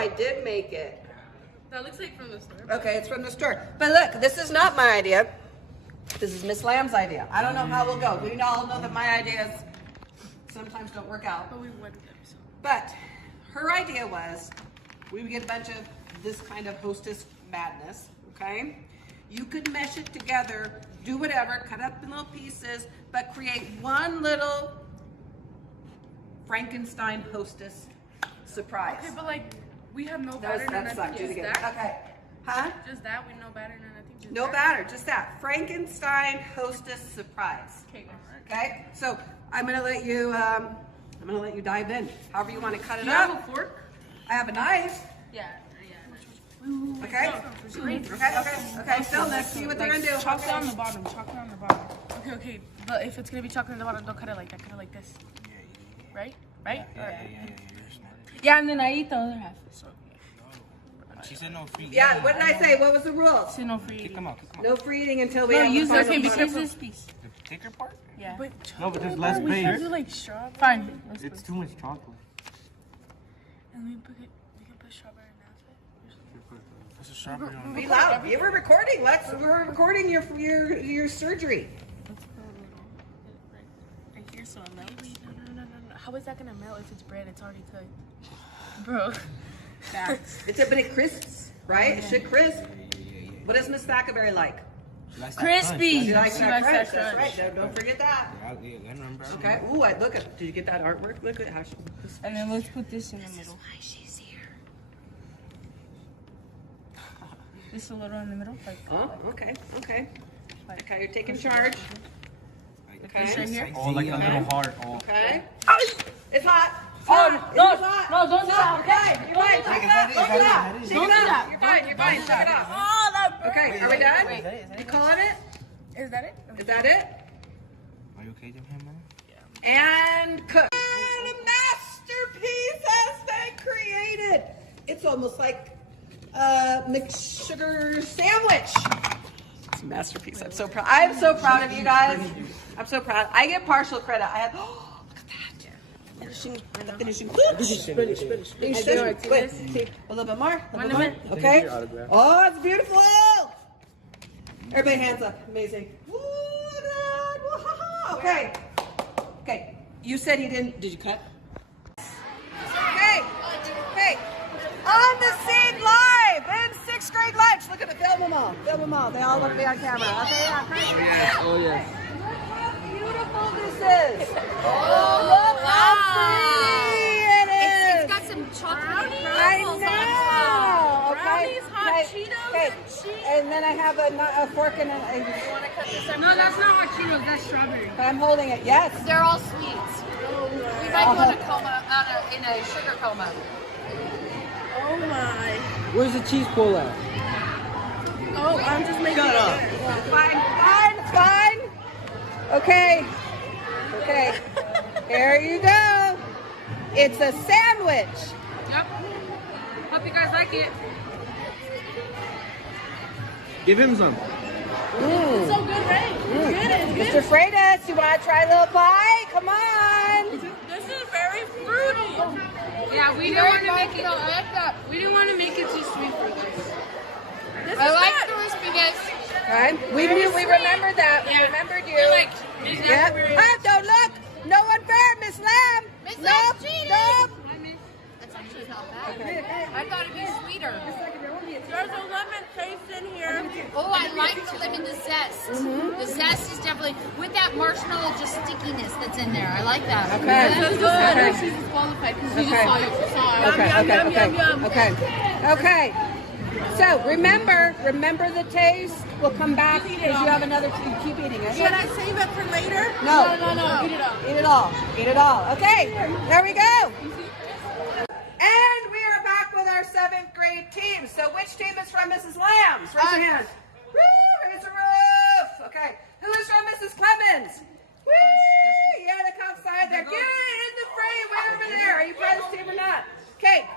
I did make it. That looks like from the store. Okay, it's from the store. But look, this is not my idea. This is Miss Lamb's idea. I don't know how we'll go. We all know that my ideas sometimes don't work out. But we wouldn't them, so. But her idea was we would get a bunch of this kind of hostess madness, okay? You could mesh it together, do whatever, cut up in little pieces, but create one little Frankenstein hostess surprise. Okay, but like, we have no That batter and sucked. nothing. Do it Just again. that. Okay. Huh? Just that with no batter and nothing. Just No that. batter, just that. Frankenstein hostess surprise. Okay, go for it. Okay? So I'm gonna let you dive in. However you want to cut it Do you have a up. fork? I have a knife. Yeah. Okay? Okay. Phil, let's see what they're gonna do. Chocolate on the bottom. Chocolate on the bottom. Okay. But if it's gonna be chocolate on the bottom, don't cut it like that. Cut it like this. Right? Right? Yeah, you're smart. Yeah, and then I eat the other half. So, She said no free. Yeah, what did I say? What was the rules? no free eating. Come on. No free eating until we No, have use the this. final Okay, part. because this piece. The thicker part? Yeah. No, but there's less We should base. do like strawberry. Fine. Let's It's put- too much chocolate. And we can put strawberry in that. What's a strawberry on Be loud. You were recording. We're recording your surgery. Let's put a little right here so it melts. Wait, no. How is that gonna melt if it's bread? It's already cooked. Bro. Facts. But it crisps, right? It should crisp. What does Miss Thackerberry like? Crispy. She likes She that likes crunch. that That's crunch. right. Don't forget that. I remember. Okay. Ooh, look at. Did you get that artwork? Look at how she. And then let's put this in the middle. She's here. This a little in the middle. Like, Oh, okay. Okay, you're taking charge. this right Okay. here. Oh, like a little heart. Oh. Okay. It's hot. It's Oh, hot. no, It's hot. no, don't do that. Okay, you're fine. Shake it up. Shake it up. Shake Don't it do up. that. You're fine. Shake it up. Oh, that burns. Okay, are we done? Wait, You calling it? is that it? Is that it? Are you okay, Jim? And cook. And a masterpiece has been created. It's almost like a McSugar sandwich. It's a masterpiece. I'm so proud. I'm so proud of you guys. I'm so proud. I get partial credit. I have. Oh, look at that. Finishing. Wait, see, a little bit more. A little bit more. Okay. Oh, it's beautiful. Everybody, hands up. Amazing. Woo, good. Woo-ha-ha. Okay. Okay. You said he didn't. Did you cut? Hey. On the scene live in 6th grade lunch. Look at it. Film them all. They all want to be on camera. Okay, yeah. Great. Oh, yeah. Look how beautiful this is. Oh, look how pretty it is. It's got some chocolate I know. Okay. Brownies, hot Okay. Cheetos, Okay. and cheese. And then I have a fork and No, that's not hot Cheetos. That's strawberry. I'm holding it. Yes. They're all sweets. We might go in a coma, in a sugar coma. Oh my. Where's the cheese pull at? Oh, I'm just making Shut up. Fine. Okay. Here you go. It's a sandwich. Yep. Hope you guys like it. Give him some. It's so good, right? It's Mr. Freitas, you want to try a little pie? Come on. This is very fruity. Yeah, we didn't want to make it. I like that. We didn't want to make it too sweet for this. This I is like good. the crispiness. Right? We remembered that. We remembered you. We're like, Miss Yep. Thackerberry. Ah, don't look. No unfair, Miss Lamb. Miss Nope. Lamb cheated. Nope. That's actually not bad. I thought it'd be sweeter. There's a lemon taste in here. Oh, I liked lemon the zest. The zest is definitely with that marshmallow just stickiness that's in there. I like that. Okay. That's good. Okay. She's disqualified because we Okay. just saw you. Okay. So remember the taste. We'll come back because you have another. Keep eating it. Should I save it for later? No. No. Eat it up. Eat it all. Okay, there we go. And we are back with our 7th grade team. So which team is from Mrs. Lamb's? Raise your hands. Woo, raise the roof. Okay. Who is from Mrs. Clemens? Woo, yeah, look outside there. Get in the frame, way over there. Are you part of this team or not? Okay.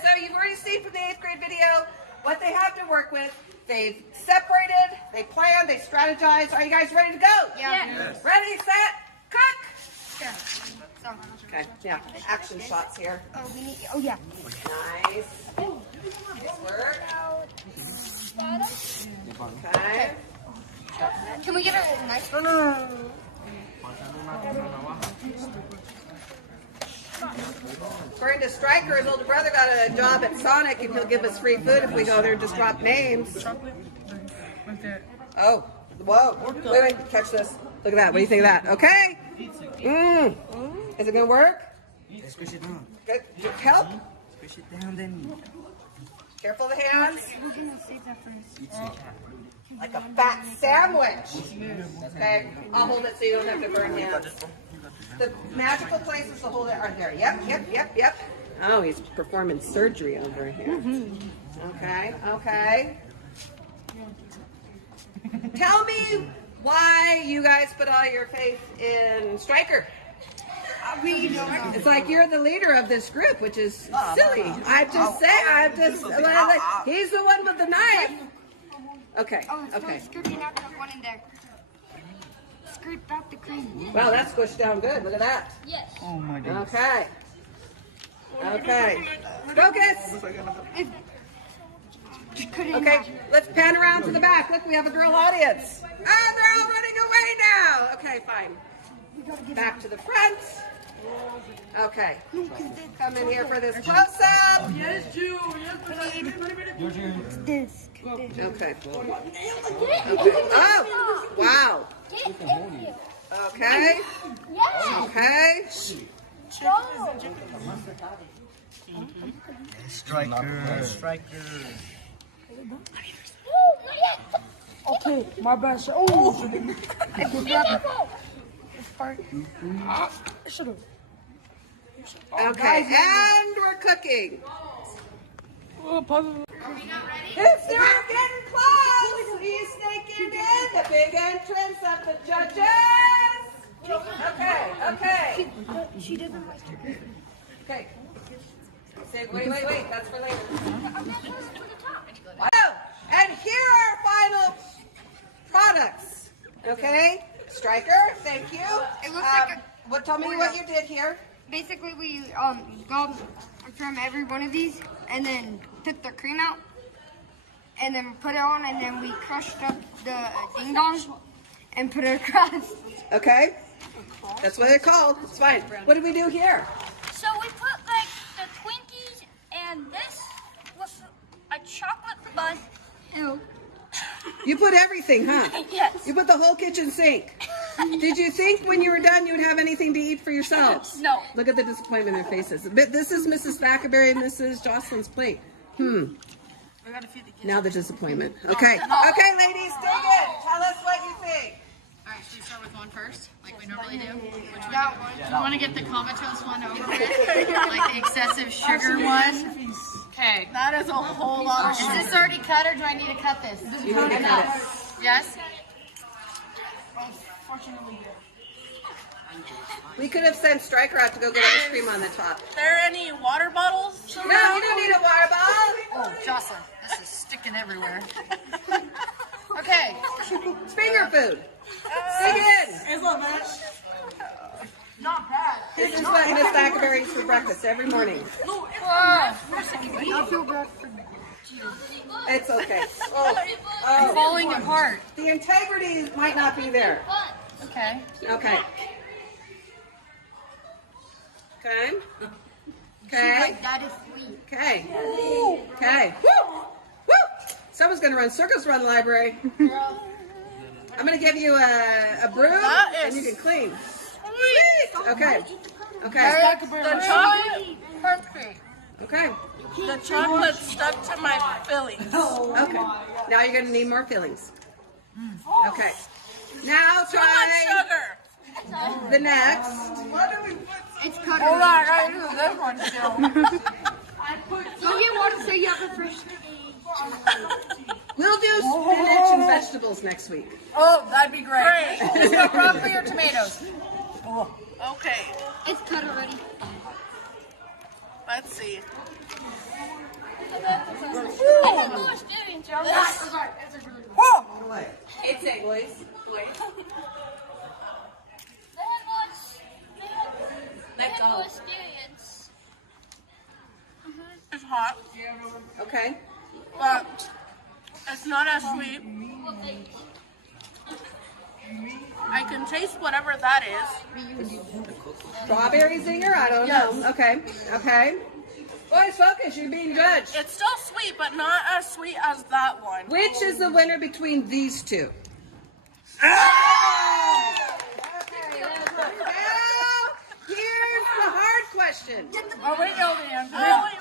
So you've already seen from the 8th grade video what they have to work with. They've separated, they planned, they strategized. Are you guys ready to go? Yeah. Ready, set, cook. Okay, yeah, action shots here. Oh yeah. Nice. Nice work. Okay. Can we get a nice one? According to Stryker, his older brother got a job at Sonic and he'll give us free food if we go there and just drop names. Oh, whoa. Wait, catch this. Look at that. What do you think of that? Okay. Is it going to work? Squish it down. Good. Help. Squish it down, then. Careful of the hands. We're gonna save that for us. Like a fat sandwich. Okay. I'll hold it so you don't have to burn hands. The magical places to hold it are here. Yep. Oh, he's performing surgery over here. Okay. Tell me why you guys put all your faith in Stryker. It's like you're the leader of this group, which is silly. He's the one with the knife. Okay. Scraping out that one in there. Scrape out the cream. Wow, that's squished down good. Look at that. Yes. Oh my god. Okay. Focus. Okay, let's pan around to the back. Look, we have a girl audience. And they're all running away now. Okay, fine. Back to the front. Okay. Come in here for this close-up. This. Okay. Oh, wow. Okay. Okay. Stryker. Okay, my bad. Oh, Okay, and we're cooking. It's getting close. He's sneaking in the big entrance of the judges. Okay. she doesn't like it. Okay. Say, wait. That's for later. Oh, and here are final products. Okay, Stryker, thank you. It looks like tell me what you did here. basically we got from every one of these and then took the cream out and then put it on and then we crushed up the ding dongs and put it across. Okay, that's what they're called. It's fine. What did we do here? So we put like the Twinkies and this was a chocolate bun. Ew. You put everything, huh? Yes. You put the whole kitchen sink. Did you think when you were done you would have anything to eat for yourselves? No. Look at the disappointment in their faces. But this is Mrs. Thackerberry and this is Jocelyn's plate. Now the disappointment. Okay. Okay, ladies, dig in. Tell us what you think. All right, should we start with one first, like we normally do? Which one? Do you want to get the comatose one over with? Like the excessive sugar one? Okay. That is a whole lot of Is sugar. this already cut or do I need to cut this? You need to cut it. Yes? We could have sent Stryker out to go get ice cream on the top. There any water bottles? No, you don't need a water bottle. Oh, Jocelyn, this is sticking everywhere. Okay. Finger food. Dig in. Not bad. This is what Miss Thackerberry eats for breakfast every morning. I feel bad for It's okay. I'm falling apart. The integrity might not be there. Okay. Okay. Okay. that is sweet. Okay. Okay. Woo! Woo! Someone's gonna run circles around the library. I'm gonna give you a broom and you can clean. Sweet! Okay. Okay. The chocolate, perfect. Okay. The chocolate stuck to my fillings. Okay. Now you're gonna need more fillings. Okay. Now Too much try sugar. the next. It's cut. Hold on, I gotta do this one still. Go get water so you have a fresh. We'll do spinach and vegetables next week. Oh, that'd be great. Is it broccoli or tomatoes? Okay, It's cut already. let's see. It's egg boys. hot, Okay. but it's not as sweet. I can taste whatever that is. Strawberry zinger? I don't know. Okay. Okay. Boys, focus. You're being judged. It's still sweet, but not as sweet as that one. Which is the winner between these two? Okay. Now, here's the hard question. Oh, wait, no, the answer. Oh, wait,